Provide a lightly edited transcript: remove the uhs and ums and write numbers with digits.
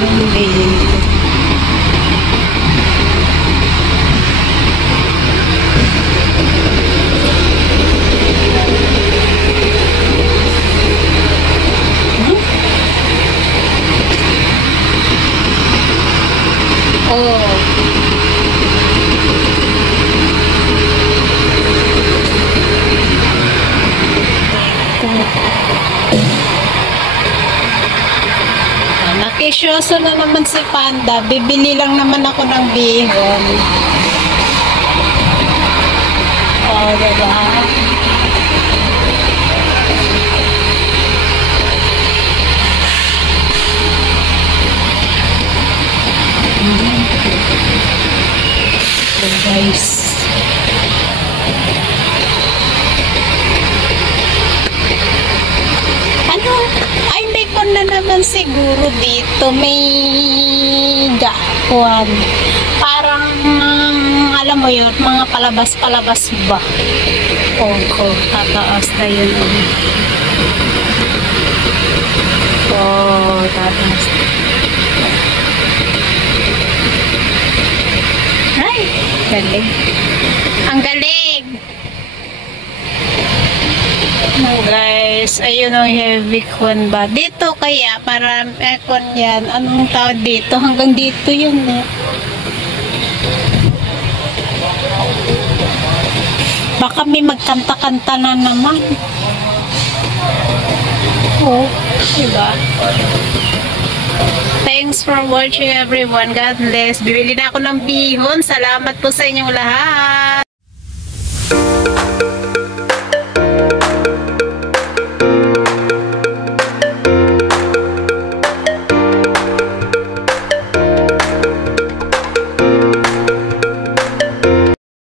yung bilhin ko. Nakisyoso na naman si Panda. Bibili lang naman ako ng bihon. Oh, diba? So guys, ano? Ay, may kon na naman siguro dito. May gakuan. Parang, alam mo yun, mga palabas-palabas ba? Oo, tataas na yun. Oo, tataas. Ay, galing. Ang galing! No, guys, ayun ang heavy con ba? Dito kaya, para con yan. Anong tawag dito? Hanggang dito yun, eh. Baka may magkanta-kanta na naman. Oh, diba? Thanks for watching, everyone. God bless. Bibili na ako ng bihon. Salamat po sa inyong lahat.